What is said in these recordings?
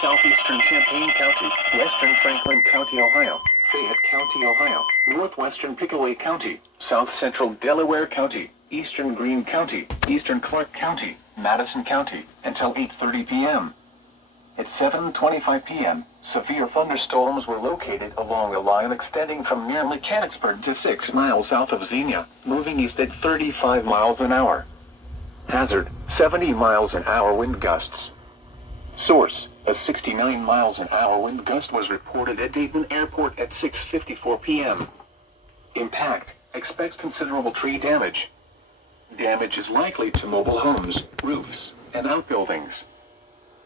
Southeastern Champaign County, Western Franklin County, Ohio, Fayette County, Ohio, Northwestern Pickaway County, South Central Delaware County, Eastern Greene County, Eastern Clark County, Madison County, until 8:30 p.m. At 7:25 p.m., severe thunderstorms were located along a line extending from near Mechanicsburg to 6 miles south of Xenia, moving east at 35 miles an hour. Hazard, 70 miles an hour wind gusts. Source, a 69 miles an hour wind gust was reported at Dayton Airport at 6:54 p.m. Impact, expects considerable tree damage. Damage is likely to mobile homes, roofs, and outbuildings.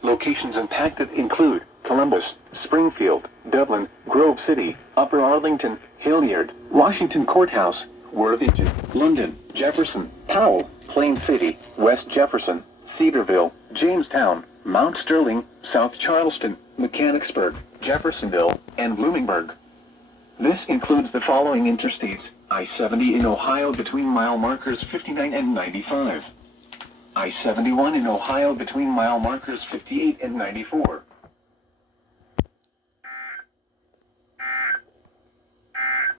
Locations impacted include Columbus, Springfield, Dublin, Grove City, Upper Arlington, Hilliard, Washington Courthouse, Worthington, London, Jefferson, Powell, Plain City, West Jefferson, Cedarville, Jamestown, Mount Sterling, South Charleston, Mechanicsburg, Jeffersonville, and Bloomingburg. This includes the following interstates: I-70 in Ohio between mile markers 59 and 95. I-71 in Ohio between mile markers 58 and 94.